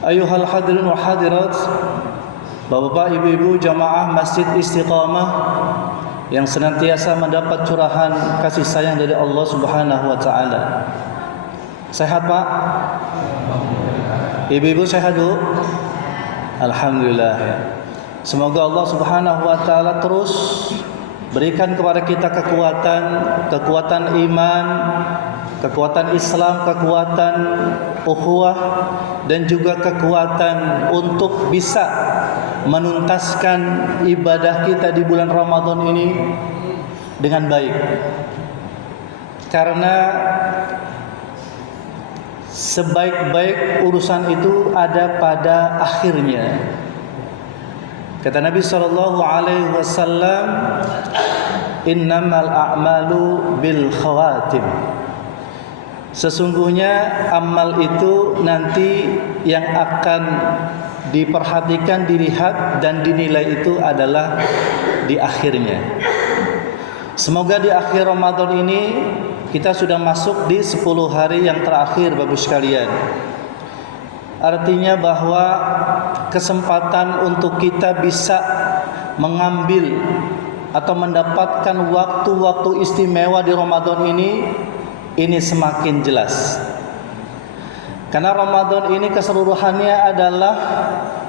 Ayuhal hadirin wa hadirat, Bapak-bapak, ibu-ibu jamaah Masjid Istiqamah yang senantiasa mendapat curahan kasih sayang dari Allah Subhanahu wa taala. Sehat, Pak? Ibu-ibu sehat, Bu? Alhamdulillah ya. Semoga Allah Subhanahu wa taala terus berikan kepada kita kekuatan iman, kekuatan Islam, kekuatan ukhuwah, dan juga kekuatan untuk bisa menuntaskan ibadah kita di bulan Ramadan ini dengan baik. Karena sebaik-baik urusan itu ada pada akhirnya. Kata Nabi SAW, innamal a'malu bil khawatim. Sesungguhnya amal itu nanti yang akan diperhatikan, dilihat dan dinilai itu adalah di akhirnya. Semoga di akhir Ramadan ini kita sudah masuk di 10 hari yang terakhir, Bapak sekalian. Artinya bahwa kesempatan untuk kita bisa mengambil atau mendapatkan waktu-waktu istimewa di Ramadan ini semakin jelas. Karena Ramadan ini keseluruhannya adalah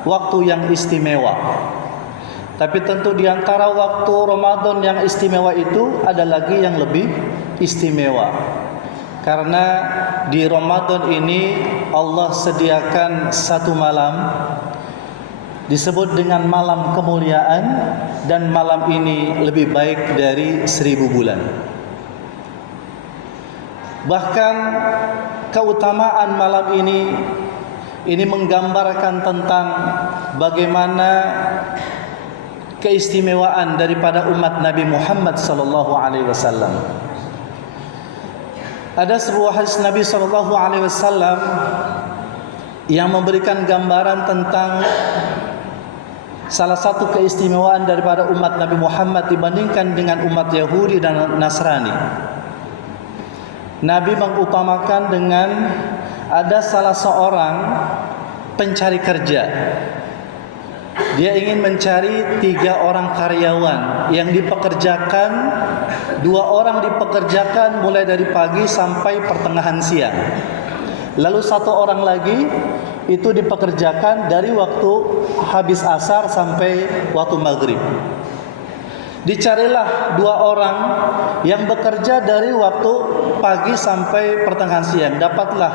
waktu yang istimewa. Tapi tentu di antara waktu Ramadan yang istimewa itu ada lagi yang lebih istimewa. Karena di Ramadan ini Allah sediakan satu malam disebut dengan malam kemuliaan, dan malam ini lebih baik dari 1000 bulan. Bahkan keutamaan malam ini menggambarkan tentang bagaimana keistimewaan daripada umat Nabi Muhammad sallallahu alaihi wasallam. Ada sebuah hadis Nabi sallallahu alaihi wasallam yang memberikan gambaran tentang salah satu keistimewaan daripada umat Nabi Muhammad dibandingkan dengan umat Yahudi dan Nasrani. Nabi mengupamakan dengan ada salah seorang pencari kerja. Dia ingin mencari 3 orang karyawan yang dipekerjakan, 2 orang dipekerjakan mulai dari pagi sampai pertengahan siang. Lalu 1 orang lagi itu dipekerjakan dari waktu habis asar sampai waktu maghrib. Dicarilah 2 orang yang bekerja dari waktu pagi sampai pertengahan siang. Dapatlah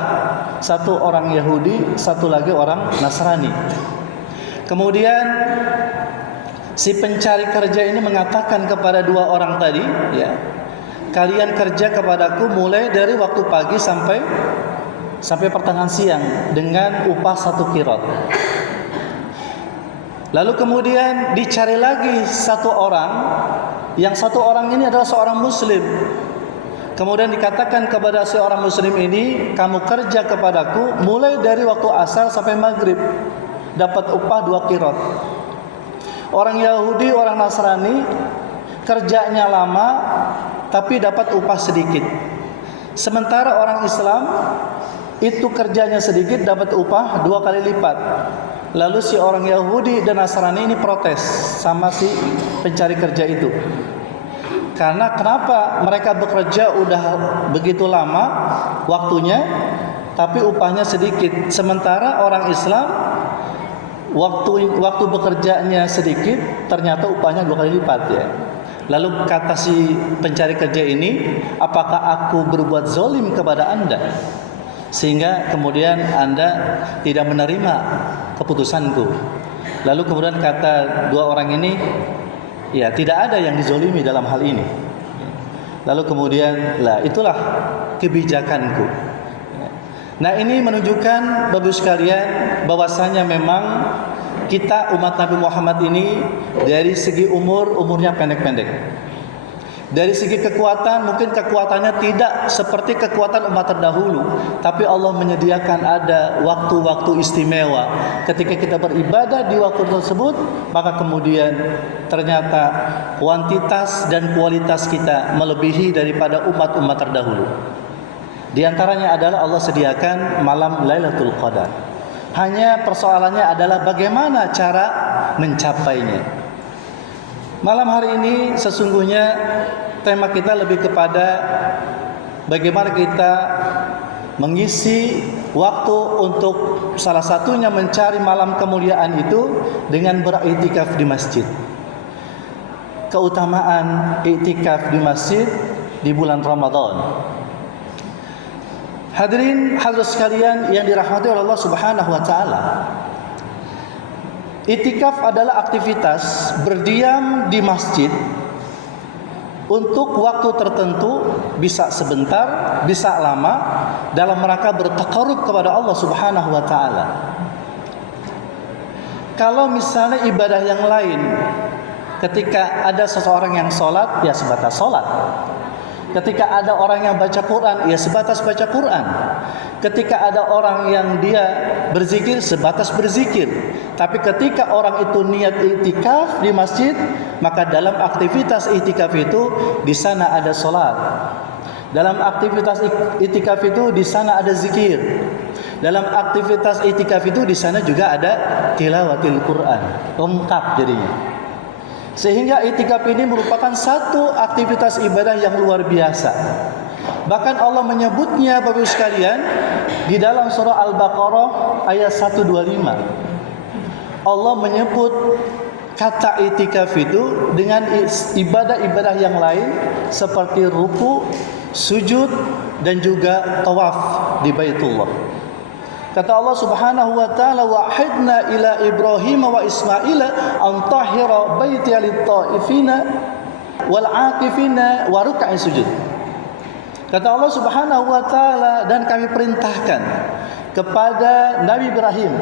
1 orang Yahudi, 1 lagi orang Nasrani. Kemudian si pencari kerja ini mengatakan kepada 2 orang tadi, ya, kalian kerja kepadaku mulai dari waktu pagi sampai pertengahan siang dengan upah 1 qirot. Lalu kemudian dicari lagi 1 orang, yang 1 orang ini adalah seorang muslim. Kemudian dikatakan kepada seorang muslim ini, kamu kerja kepadaku mulai dari waktu asar sampai maghrib, dapat upah 2 qirot. Orang Yahudi, orang Nasrani kerjanya lama tapi dapat upah sedikit. Sementara orang Islam itu kerjanya sedikit dapat upah 2 kali lipat. Lalu si orang Yahudi dan Nasrani ini protes sama si pencari kerja itu. Karena kenapa mereka bekerja udah begitu lama waktunya tapi upahnya sedikit, sementara orang Islam waktu bekerjanya sedikit ternyata upahnya 2 kali lipat, ya. Lalu kata si pencari kerja ini, apakah aku berbuat zalim kepada Anda sehingga kemudian Anda tidak menerima keputusanku? Lalu kemudian kata 2 orang ini, ya, tidak ada yang dizolimi dalam hal ini. Lalu kemudian, lah itulah kebijakanku. Nah, ini menunjukkan Bapak sekalian bahwasanya memang kita umat Nabi Muhammad ini dari segi umurnya pendek-pendek. Dari segi kekuatan, mungkin kekuatannya tidak seperti kekuatan umat terdahulu, tapi Allah menyediakan ada waktu-waktu istimewa. Ketika kita beribadah di waktu tersebut, maka kemudian ternyata kuantitas dan kualitas kita melebihi daripada umat-umat terdahulu. Di antaranya adalah Allah sediakan malam Lailatul Qadar. Hanya persoalannya adalah bagaimana cara mencapainya. Malam hari ini sesungguhnya tema kita lebih kepada bagaimana kita mengisi waktu untuk salah satunya mencari malam kemuliaan itu dengan beriktikaf di masjid. Keutamaan iktikaf di masjid di bulan Ramadan. Hadirin hadirat sekalian yang dirahmati oleh Allah Subhanahu wa taala. Iktikaf adalah aktivitas berdiam di masjid untuk waktu tertentu, bisa sebentar, bisa lama, dalam rangka bertaqarrub kepada Allah Subhanahu wa taala. Kalau misalnya ibadah yang lain, ketika ada seseorang yang sholat, ya sebatas sholat. Ketika ada orang yang baca Quran, ya sebatas baca Quran. Ketika ada orang yang dia berzikir, sebatas berzikir. Tapi ketika orang itu niat iktikaf di masjid, maka dalam aktivitas iktikaf itu di sana ada sholat. Dalam aktivitas iktikaf itu di sana ada zikir. Dalam aktivitas iktikaf itu di sana juga ada tilawatil Quran. Lengkap jadinya. Sehingga iktikaf ini merupakan satu aktivitas ibadah yang luar biasa. Bahkan Allah menyebutnya Bapak Ibu sekalian di dalam surah Al-Baqarah ayat 125. Allah menyebut kata iktikaf itu dengan ibadah-ibadah yang lain seperti ruku, sujud dan juga tawaf di Baitullah. Kata Allah Subhanahu wa taala, wa'hidna ila Ibrahim wa Ismaila an tahira baiti lit-taifina wal 'akifina wa ruk'i sujud. Kata Allah Subhanahu wa taala, dan kami perintahkan kepada Nabi Ibrahim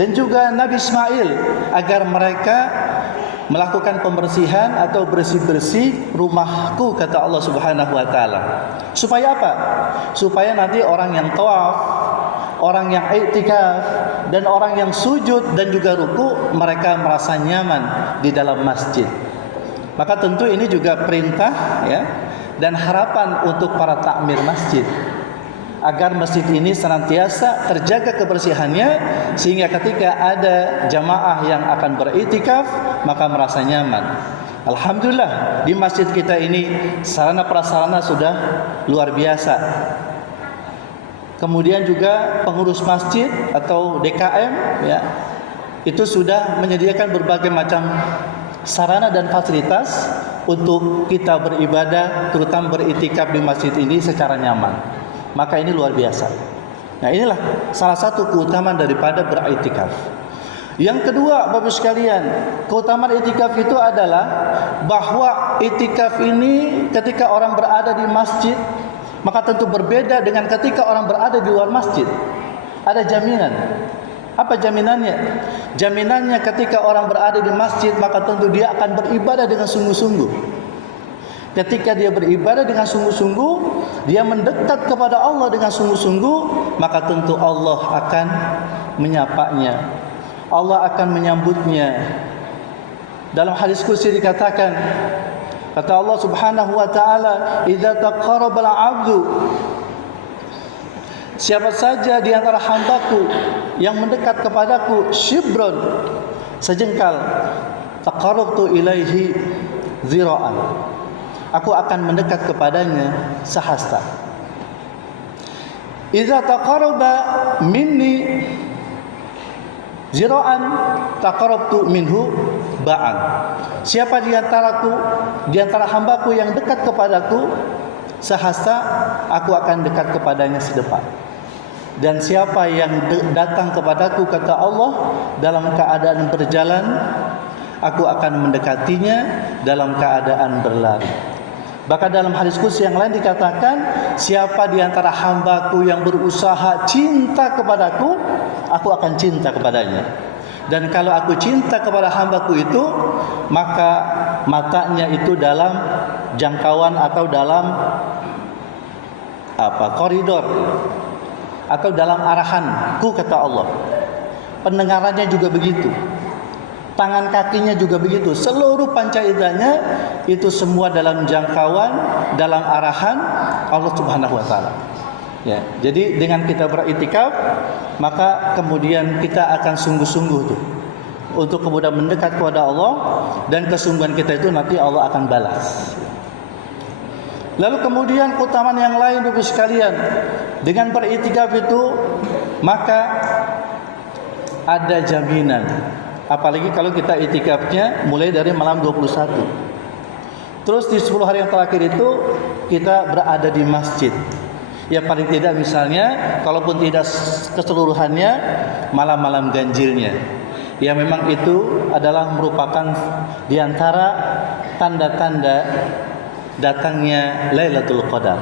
dan juga Nabi Ismail agar mereka melakukan pembersihan atau bersih-bersih rumahku, kata Allah Subhanahu wa taala. Supaya apa? Supaya nanti orang yang tawaf, orang yang iktikaf dan orang yang sujud dan juga ruku, mereka merasa nyaman di dalam masjid. Maka tentu ini juga perintah ya dan harapan untuk para takmir masjid agar masjid ini senantiasa terjaga kebersihannya, sehingga ketika ada jamaah yang akan beriktikaf maka merasa nyaman. Alhamdulillah di masjid kita ini sarana prasarana sudah luar biasa. Kemudian juga pengurus masjid atau DKM ya, itu sudah menyediakan berbagai macam sarana dan fasilitas untuk kita beribadah, terutama beriktikaf di masjid ini secara nyaman. Maka ini luar biasa. Nah, inilah salah satu keutamaan daripada beriktikaf. Yang kedua, Bapak sekalian, keutamaan iktikaf itu adalah bahwa iktikaf ini ketika orang berada di masjid, maka tentu berbeda dengan ketika orang berada di luar masjid. Ada jaminan. Apa jaminannya? Jaminannya ketika orang berada di masjid, maka tentu dia akan beribadah dengan sungguh-sungguh. Ketika dia beribadah dengan sungguh-sungguh, dia mendekat kepada Allah dengan sungguh-sungguh, maka tentu Allah akan menyapanya. Allah akan menyambutnya. Dalam hadis qudsi dikatakan, kata Allah Subhanahu wa taala, "Idza taqarrabal 'abdu", siapa saja di antara hambaku yang mendekat kepadaku shibron, sejengkal, taqarrabtu ilaihi zira'an, aku akan mendekat kepadanya sehasta. Idza taqarraba minni zira'an taqarrabtu minhu ba'an. Siapa di antara hambaku yang dekat kepadaku sehasta, aku akan dekat kepadanya sedepan. Dan siapa yang datang kepadaku, kata Allah, dalam keadaan berjalan, aku akan mendekatinya dalam keadaan berlari. Bahkan dalam hadis qudsi yang lain dikatakan, siapa di antara hambaku yang berusaha cinta kepadaku, aku akan cinta kepadanya. Dan kalau aku cinta kepada hambaku itu, maka matanya itu dalam jangkauan atau dalam koridor atau dalam arahanku, kata Allah. Pendengarannya juga begitu. Tangan kakinya juga begitu. Seluruh panca indera itu semua dalam jangkauan, dalam arahan Allah Subhanahu wa taala. Ya, jadi dengan kita beriktikaf, maka kemudian kita akan sungguh-sungguh tuh untuk kemudian mendekat kepada Allah, dan kesungguhan kita itu nanti Allah akan balas. Lalu kemudian keutamaan yang lain Bapak sekalian, dengan beriktikaf itu maka ada jaminan. Apalagi kalau kita iktikafnya mulai dari malam 21. Terus di 10 hari yang terakhir itu kita berada di masjid. Ya paling tidak misalnya, kalaupun tidak keseluruhannya, malam-malam ganjilnya. Ya memang itu adalah merupakan diantara tanda-tanda datangnya Lailatul Qadar.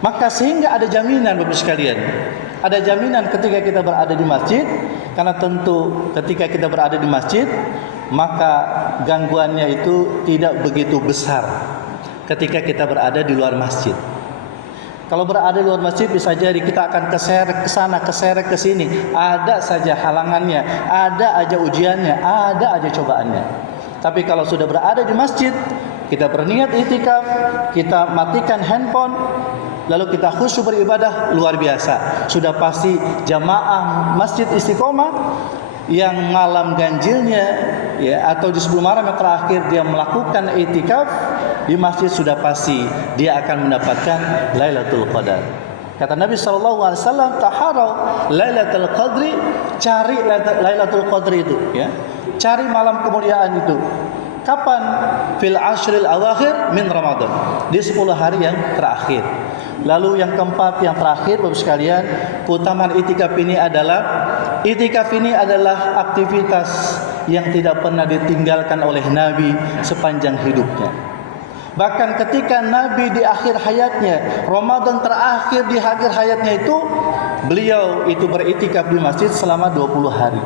Maka sehingga ada jaminan Bapak sekalian, ada jaminan ketika kita berada di masjid, karena tentu ketika kita berada di masjid, maka gangguannya itu tidak begitu besar ketika kita berada di luar masjid. Kalau berada di luar masjid bisa jadi kita akan keseret ke sana, keseret ke sini, ada saja halangannya, ada aja ujiannya, ada aja cobaannya. Tapi kalau sudah berada di masjid, kita berniat iktikaf, kita matikan handphone, lalu kita khusyuk beribadah, luar biasa. Sudah pasti jamaah Masjid Istiqomah yang malam ganjilnya ya, atau di 10 malam yang terakhir dia melakukan iktikaf di masjid, sudah pasti dia akan mendapatkan Lailatul Qadar. Kata Nabi SAW, taharau Lailatul Qadri, cari Lailatul Qadri itu ya, cari malam kemuliaan itu. Kapan? Fil ashril awakhir min Ramadan, di 10 hari yang terakhir. Lalu yang keempat, yang terakhir Bapak sekalian, keutamaan iktikaf ini adalah aktivitas yang tidak pernah ditinggalkan oleh Nabi sepanjang hidupnya. Bahkan ketika Nabi di akhir hayatnya, Ramadan terakhir di akhir hayatnya itu, beliau itu beriktikaf di masjid selama 20 hari.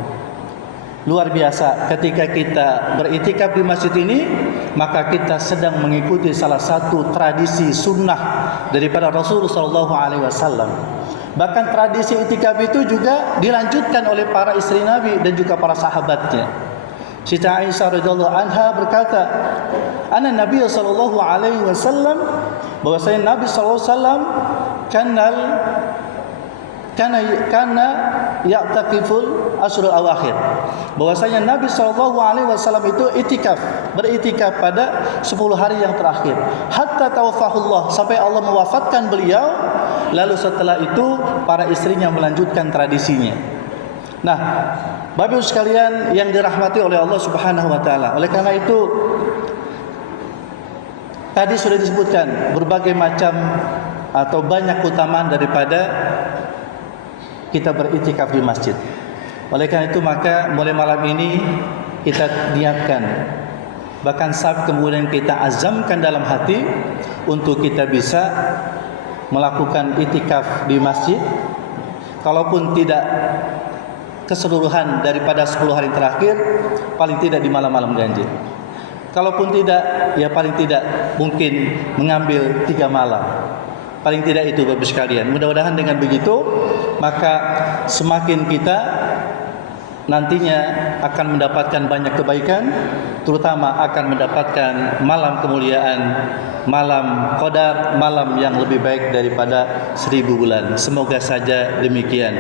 Luar biasa, ketika kita beriktikaf di masjid ini, maka kita sedang mengikuti salah satu tradisi sunnah daripada Rasulullah SAW. Bahkan tradisi iktikaf itu juga dilanjutkan oleh para istri Nabi dan juga para sahabatnya. Siti Aisyah radhiyallahu anha berkata, "Anna Nabi sallallahu alaihi wasallam," bahwasanya Nabi sallallahu alaihi wasallam karena ya'takiful asrul awakhir, bahwasanya Nabi SAW itu beritikaf pada 10 hari yang terakhir, hatta tawaffahullah, sampai Allah mewafatkan beliau. Lalu setelah itu para istrinya melanjutkan tradisinya. Nah, Bapak Ibu sekalian yang dirahmati oleh Allah Subhanahu wa taala, oleh karena itu tadi sudah disebutkan berbagai macam atau banyak keutamaan daripada kita beriktikaf di masjid. Oleh karena itu maka mulai malam ini kita niatkan, bahkan saat kemudian kita azamkan dalam hati untuk kita bisa melakukan iktikaf di masjid. Kalaupun tidak keseluruhan daripada 10 hari terakhir, paling tidak di malam-malam ganjil. Kalaupun tidak, ya paling tidak mungkin mengambil 3 malam. Paling tidak itu Bapak sekalian. Mudah-mudahan dengan begitu maka semakin kita nantinya akan mendapatkan banyak kebaikan, terutama akan mendapatkan malam kemuliaan, malam Qadar, malam yang lebih baik daripada 1000 bulan. Semoga saja demikian.